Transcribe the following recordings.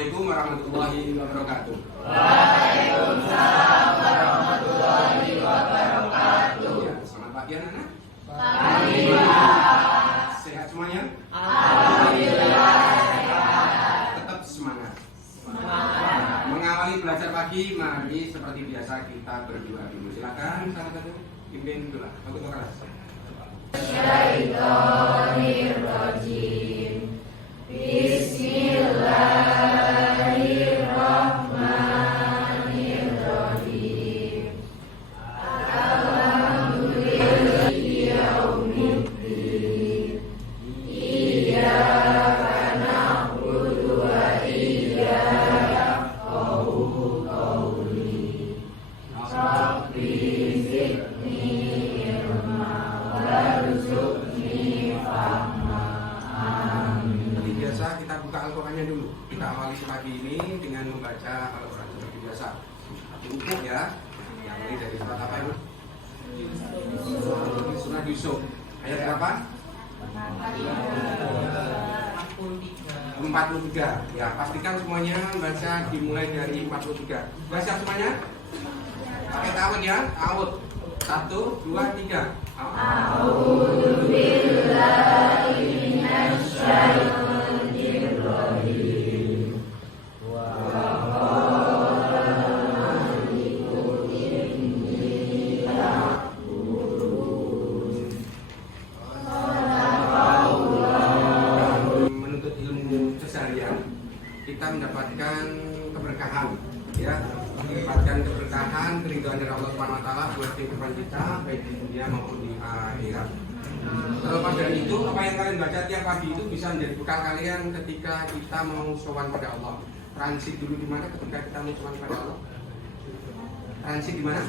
Assalamualaikum warahmatullahi wabarakatuh. Waalaikumsalam warahmatullahi wabarakatuh. Ya, selamat pagi anak-anak. Pagi. Sehat semuanya? Alhamdulillah sehat. Tetap semangat. Semangat. Mengawali belajar pagi, mari seperti biasa kita berdoa dulu. Silakan salah satu pimpin doa. Aku kelas. Syaitonirrajim. Bismillahirrahmanirrahim. Alhamdulillahi yaumiddin. Iyyaka na'budu wa iyyaka nasta'in. Rabbi zidni ilma warzuqni fahma. Amin. Seperti biasa kita buka Al-Qur'annya dulu. Kita awali pagi ini dengan membaca Al-Qur'an seperti biasa. Buku ya. Yang ini dari surat apa itu? Surat Yusuf. Ayat berapa? 43. Ya, pastikan semuanya baca dimulai dari 43. Sudah siap semuanya? Pakai ta'awud ya. Ta'awud. 1, 2, 3. A'udzu billahi minasyaitonir rajim. Wa qala maliku inni Menuntut ilmu keseharian, kita mendapatkan keberkahan, ya, mendapatkan keberkahan, keridhaan dari Allah Subhanahu Wa Taala buat kehidupan kita baik di dunia maupun di akhirat. Terlepas dari itu, apa yang kalian baca tiap pagi itu bisa menjadi bekal kalian ketika kita mau sowan pada Allah. Transit dulu di mana ketika kita mau sowan pada Allah? Transit di mana?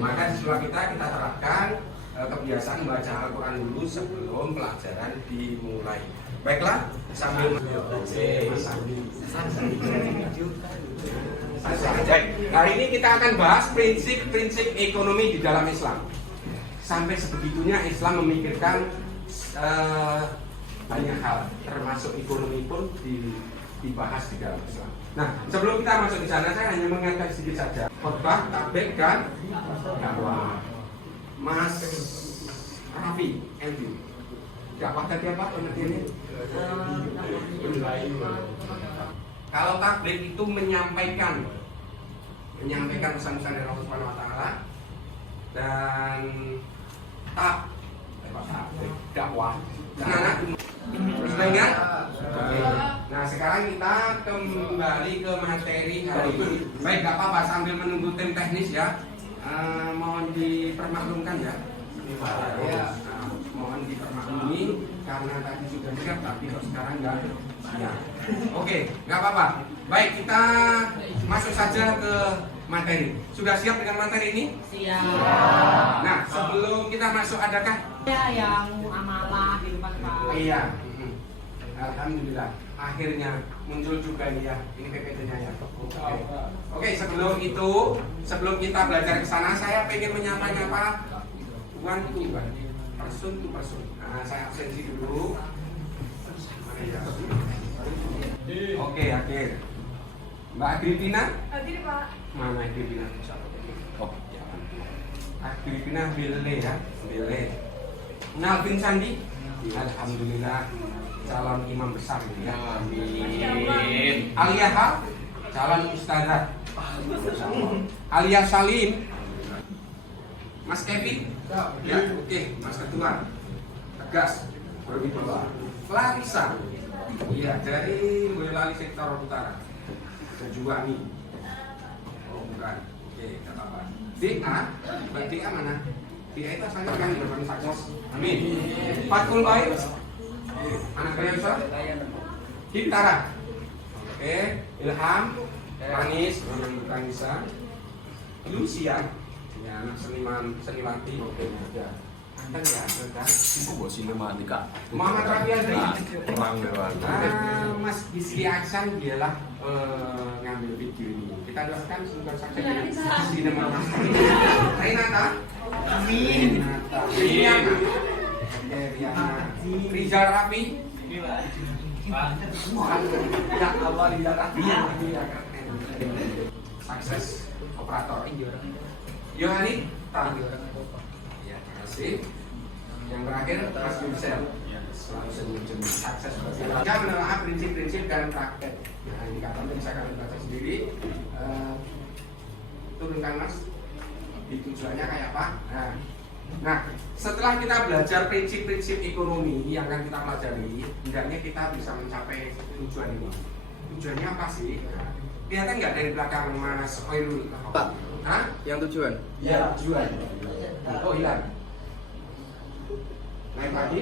Maka di sekolah kita terapkan kebiasaan membaca Al-Quran dulu sebelum pelajaran dimulai. Baiklah, sambil hari ini kita akan bahas prinsip-prinsip ekonomi di dalam Islam. Sampai sebegitunya Islam memikirkan banyak hal, termasuk ekonomi pun dibahas di dalam Islam. Nah, sebelum kita masuk di sana, saya hanya mengingatkan sedikit saja. Khotbah, tabligh, dan dakwah. Mas Raffi, Elvin, dakwah tadi apa pengertiannya? Kalau tabligh itu menyampaikan pesan-pesan dari Allah Subhanahu Wa Taala, dan dakwah. Nah, sudah ingat? Nah, sekarang kita kembali ke materi hari ini. Baik, gak apa-apa sambil menunggu tim teknis ya. Mohon dipermaklumkan ya. Mohon dipermaklumi karena tadi sudah siap tapi kok sekarang enggak siap. Oke, nggak apa-apa. Baik, kita masuk saja ke materi. Sudah siap dengan materi ini? Siap. Nah, sebelum kita masuk adakah? Ya, yang amalah di depan Pak. Iya. Alhamdulillah. Akhirnya muncul juga nih ya. Ini PPT-nya ya. Oke, sebelum kita belajar ke sana, saya pengen menyapa-nyapa one to one, person to person. Nah, saya absensi dulu. Mana ya? Oke, akhir. Mbak Agripina? Hadir Pak. Mana Agripina? Oh, jangan. Agripina Bile ya, Bile. Nalvin Sandi? Alhamdulillah, calon imam besar ya. Amin. Aliaha, calon ustazah. Alia Salim. Mas Kevin? Ya, oke, Mas Ketua. Tegas, begitu. Clarissa. Iya, dari Boyolali sektor utara. Kejuani. Oh, bukan. Oke, enggak apa-apa. DA, Mbak DA mana? DA itu asalnya kan di Bapak Saksos. Amin. Fatkul Baik. Anak kalian Ustaz? Hintara. Oke, Ilham, Manis, Kanisa. Lucia, ya anak seniwati. Oke, ya. Anten ya, kan? Buat sinematika. Muhammad Rafi Andri. Orang lewat. Mas Bisri Aksan dialah ngambil video ini. Kita doakan semoga sukses di sinema Mas. Renata. Amin. Renata. Riana Rizal Rafi. Wah, ya Allah Rizal Rafi. Sukses operator. Yohani Tan. Ya, terima kasih. Yang terakhir Mas Yusel. Selalu senyum-senyum. Sukses. Kita menelaah prinsip-prinsip dan praktek. Nah, ini kata bisa kalian baca sendiri. Turunkan Mas. Di tujuannya kayak apa? Nah, setelah kita belajar prinsip-prinsip ekonomi yang akan kita pelajari, hendaknya kita bisa mencapai tujuan ini. Tujuannya apa sih? Nah, kelihatan nggak dari belakang Mas Oirul? Pak, Hah? yang tujuan? Ya, tujuan. Oh, hilang. Naik lagi.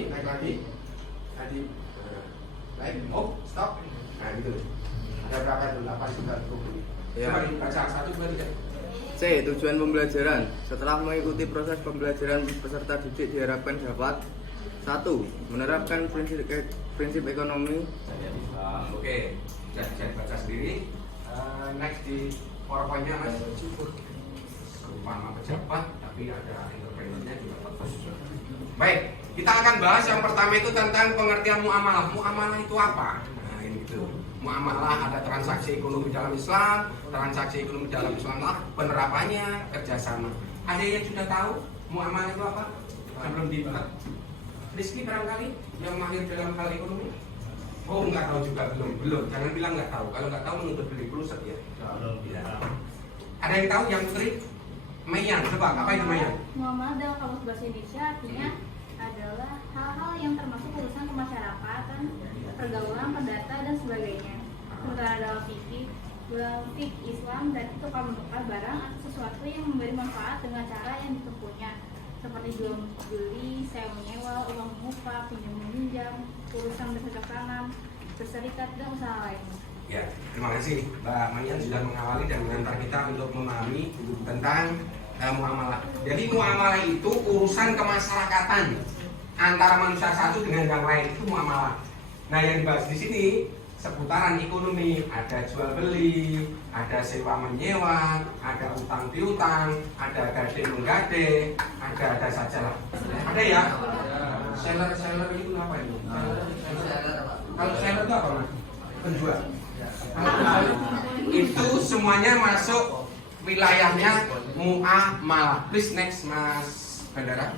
Tadi. Naik. Oh, stop. Nah, gitu. Ada berapa itu? 8 sudah cukup. Ya. Coba dibaca 1, 2, 3. C. Tujuan pembelajaran. Setelah mengikuti proses pembelajaran, peserta didik diharapkan dapat 1. Menerapkan prinsip ekonomi. Oke, bisa dibaca sendiri. Next di PowerPoint-nya Mas. Sama pejabat, tapi ada entrepreneurnya juga bagus. Baik, kita akan bahas yang pertama itu tentang pengertian muamalah. Muamalah itu apa? Nah, ini gitu. Muamalah ada transaksi ekonomi dalam Islam, transaksi ekonomi dalam Islam lah, penerapannya, kerjasama. Ada yang sudah tahu muamalah itu apa? Sebelum dibahas. Rizky barangkali yang mahir dalam hal ekonomi? Oh, nggak tahu juga, belum. Jangan bilang nggak tahu. Kalau nggak tahu menuntut beli kluset ya. Ya. Ada yang tahu yang Putri? Mayan, coba apa itu Mayan? Muamalah dalam kamus bahasa Indonesia artinya adalah hal-hal yang termasuk urusan kemasyarakatan, pergaulan, perdata dan sebagainya. Sementara dalam fikih Islam dan itu tukar menukar barang atau sesuatu yang memberi manfaat dengan cara yang ditempuhnya, seperti jual beli, sewa menyewa, uang menukar, pinjam meminjam, urusan bercocok tanam, berserikat dan usaha lainnya. Ya, terima kasih Mbak Mayan sudah mengawali dan mengantar kita untuk memahami tentang muamalah. Jadi muamalah itu urusan kemasyarakatan antara manusia satu dengan yang lain, itu muamalah. Nah, yang dibahas di sini seputaran ekonomi, ada jual beli, ada sewa menyewa, ada utang piutang, ada gade menggade, ada saja lah. Ada ya? Seller itu apa itu? Kalau seller itu apa Mas? Penjual. Itu semuanya masuk wilayahnya muamalah. Please next Mas Bandara.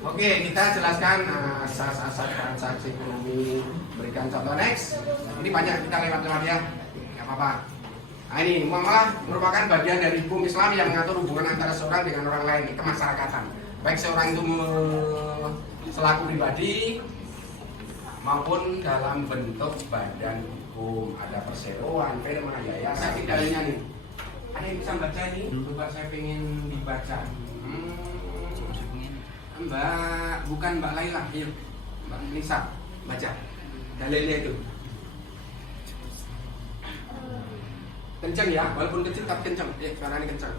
Oke, kita jelaskan asas-asas transaksi ekonomi. Berikan contoh next. Ini banyak kita lewat-lewat ya. Gak apa-apa. Nah, ini muamalah merupakan bagian dari hukum Islam yang mengatur hubungan antara seorang dengan orang lain, kemasyarakatan. Baik seorang itu selaku pribadi maupun dalam bentuk badan hukum. Ada perseroan, firma, yayasan. Saksi dalilnya nih. Ada yang bisa baca ini? Coba saya pengen dibaca. Mbak, bukan Mbak Laila, iya. Mbak Nisa, baca dalilnya itu. Kencang ya, walaupun kecil tapi kencang. Ya, suaranya kencang.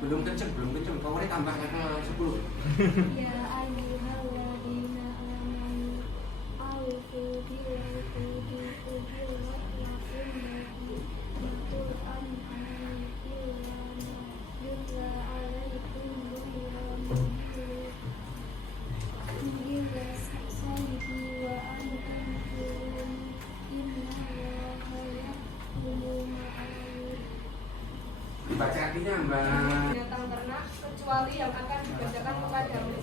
Belum kencang. Kau boleh tambah level 10. Ya ayyuhalladzina amanu awfu bil-uqudi ujuratan Al-Qur'an yutla alaikum wa antum Dibaca artinya Mbak. Binatang ternak kecuali yang akan dibacakan kepadamu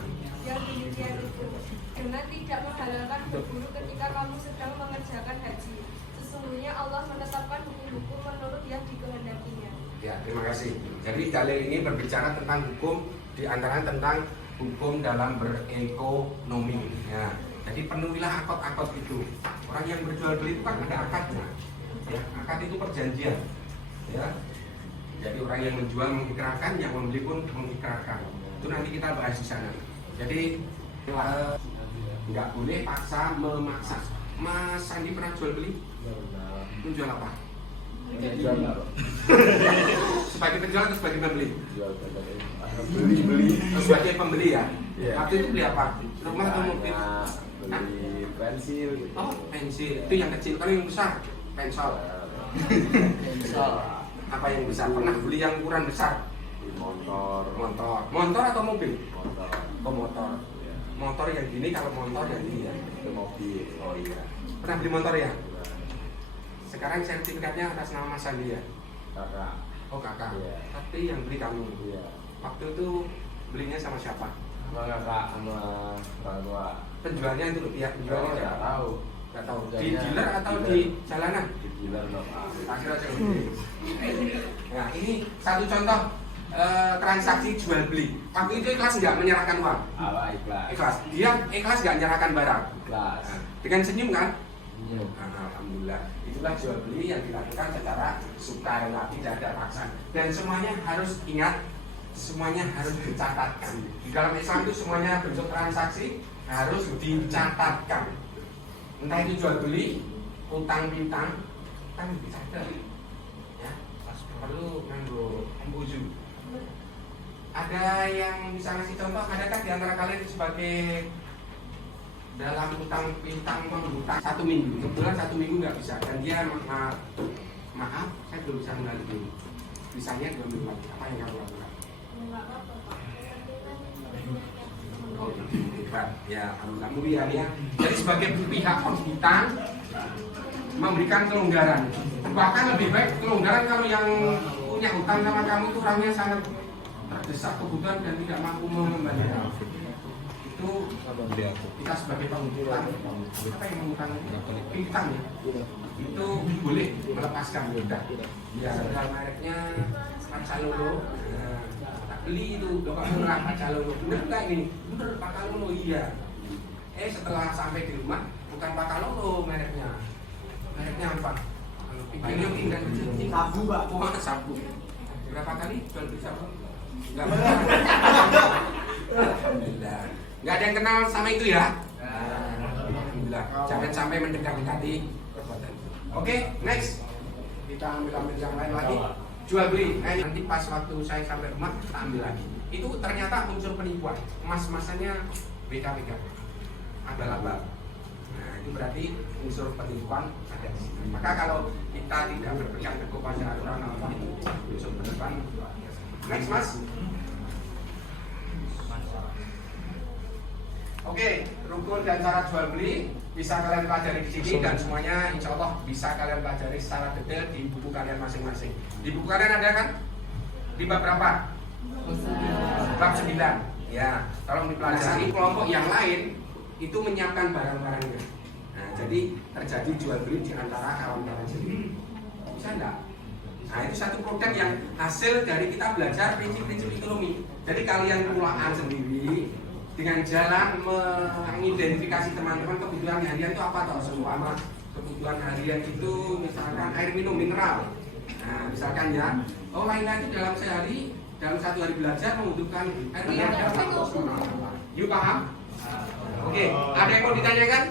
yang demikian itu dengan tidak menghalalkan berburu ketika kamu sedang mengerjakan haji. Sesungguhnya Allah menetapkan hukum-hukum menurut yang dikehendakinya. Ya, terima kasih. Jadi dalil ini berbicara tentang hukum, di antara tentang hukum dalam berekonomi. Ya, jadi penuhilah akad-akad itu. Orang yang berjual beli itu kan ada akadnya. Ya, akad itu perjanjian. Ya, jadi orang yang menjual mengikrarkan, yang membeli pun mengikrarkan. Itu nanti kita bahas di sana. Jadi nggak boleh paksa memaksa. Mas Sandi pernah jual beli? Menjual apa? Sebagai penjual atau sebagai pembeli? Beli. Sebagai pembeli ya? Waktu itu beli apa? Rumah atau mobil? Beli pensil gitu. Oh, pensil. Itu yang kecil. Kalau yang besar? Pensol. Apa yang besar? Pernah beli yang ukuran besar? Motor atau mobil? Motor. Motor yang gini, kalau motor yang gini ya. Mobil. Oh iya. Pernah beli motor ya? Sekarang sertifikatnya atas nama Mas Andi ya? Kakak. Oh kakak. Iya. Tapi yang beli kamu. Iya. Waktu itu belinya sama siapa? Sama kakak sama orang tua. Penjualnya itu loh, pihak penjualnya Oh, nggak tahu. Nggak tahu. Di Penjualnya dealer atau dealer. di jalanan? Di dealer loh. Akhirnya saya beli. Nah ini satu contoh transaksi jual beli. Waktu itu ikhlas nggak menyerahkan uang? Apa ikhlas? Ikhlas. Dia ikhlas nggak menyerahkan barang. Ikhlas. Nah, dengan senyum kan? Iya. Nah, alhamdulillah. Itulah jual beli yang dilakukan secara sukarela, tidak ada paksaan. Dan semuanya harus ingat, semuanya harus dicatatkan. Di dalam Islam itu semuanya bentuk transaksi harus dicatatkan. Entah itu jual beli, utang piutang, kan dicatat. Ya, perlu nganggo embuju. Ada yang bisa ngasih contoh? Adakah di antara kalian sebagai dalam utang piutang menghutang 1 minggu? Kebetulan 1 minggu nggak bisa, dan dia maaf, saya belum bisa mengalir dulu. Bisanya 2 minggu lagi. Apa yang kamu lakukan? Oh, hebat. Ya, alhamdulillah mulia ya. Jadi sebagai pihak penghutang memberikan kelonggaran. Bahkan lebih baik kelonggaran kalau yang punya hutang sama kamu itu orangnya sangat terdesak kebutuhan dan tidak mampu membayar. Itu kita sebagai penghutang, apa yang menghutang? Piutang ya. Itu boleh melepaskan udah. Ya, ada mereknya Pacalolo. Tak beli itu, dokter murah Pacalolo. Bener nggak ini? Bener Pacalolo iya. Setelah sampai di rumah, bukan Pacalolo mereknya. Mereknya apa? Ini tinggal sabu, Pak. Oh, sabu. Berapa kali jual beli sabu? Enggak. Alhamdulillah. Enggak ada yang kenal sama itu ya? Alhamdulillah. Jangan sampai mendekati perbuatan. Oke, next. Kita ambil yang lain lagi. Jual beli. Nanti pas waktu saya sampai rumah, kita ambil lagi. Itu ternyata unsur penipuan. Emas-emasnya beda-beda. Ada laba. Nah, itu berarti unsur penipuan ada di sini. Maka kalau kita tidak berpegang teguh pada aturan Allah itu unsur penipuan. Next, Mas. Oke, rukun dan cara jual beli bisa kalian pelajari di sini dan semuanya insya Allah bisa kalian pelajari secara detail di buku kalian masing-masing. Di buku kalian ada kan? Di bab berapa? Bab 9. Ya, tolong dipelajari. Kelompok yang lain itu menyiapkan barang-barangnya. Nah, jadi terjadi jual beli di antara kawan-kawan sendiri. Bisa enggak? Nah, itu satu produk yang hasil dari kita belajar prinsip-prinsip ekonomi. Jadi kalian pulaan sendiri dengan jalan mengidentifikasi teman-teman kebutuhan harian itu apa toh? Seumpama kebutuhan harian itu misalkan air minum mineral. Nah, misalkan ya, oh Laila itu dalam sehari, dalam 1 hari belajar membutuhkan air mineral berapa? Yuk paham? Oke, ada yang mau ditanyakan?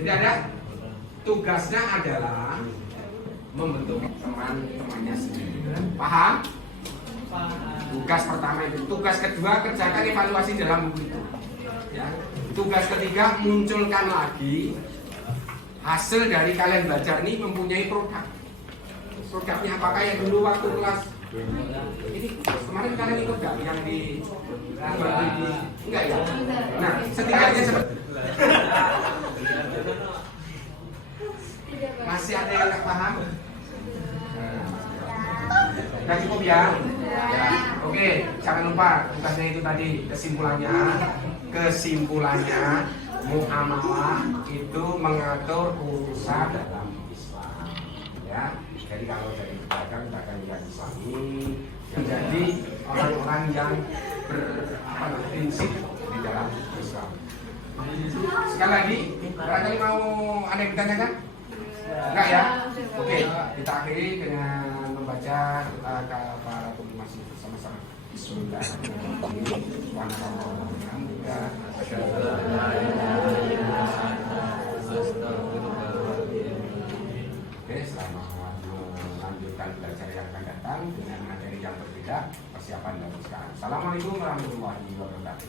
Tidak ada? Tugasnya adalah membentuk teman-temannya sendiri. Paham? Tugas pertama itu. Tugas kedua, kerjakan evaluasi dalam buku itu. Ya. Tugas ketiga, munculkan lagi hasil dari kalian belajar ini mempunyai produk. Produknya apakah yang dulu waktu kelas ini kemarin kalian ikut gak yang di enggak ya? Nah, setidaknya seperti masih ada yang nggak paham? Udah cukup ya? Oke, jangan lupa tugasnya itu tadi kesimpulannya muamalah itu mengatur urusan dalam Islam. Ya, jadi kalau dari pedagang yang Islami, menjadi orang-orang yang berprinsip di dalam Islam. Sekali lagi, barangkali mau ada yang ditanyakan? Enggak ya? Oke, kita akhiri dengan membaca para masih bersama-sama. Oke, selamat melanjutkan belajar yang akan datang dengan materi yang berbeda, persiapan dari sekarang. Assalamualaikum warahmatullahi wabarakatuh.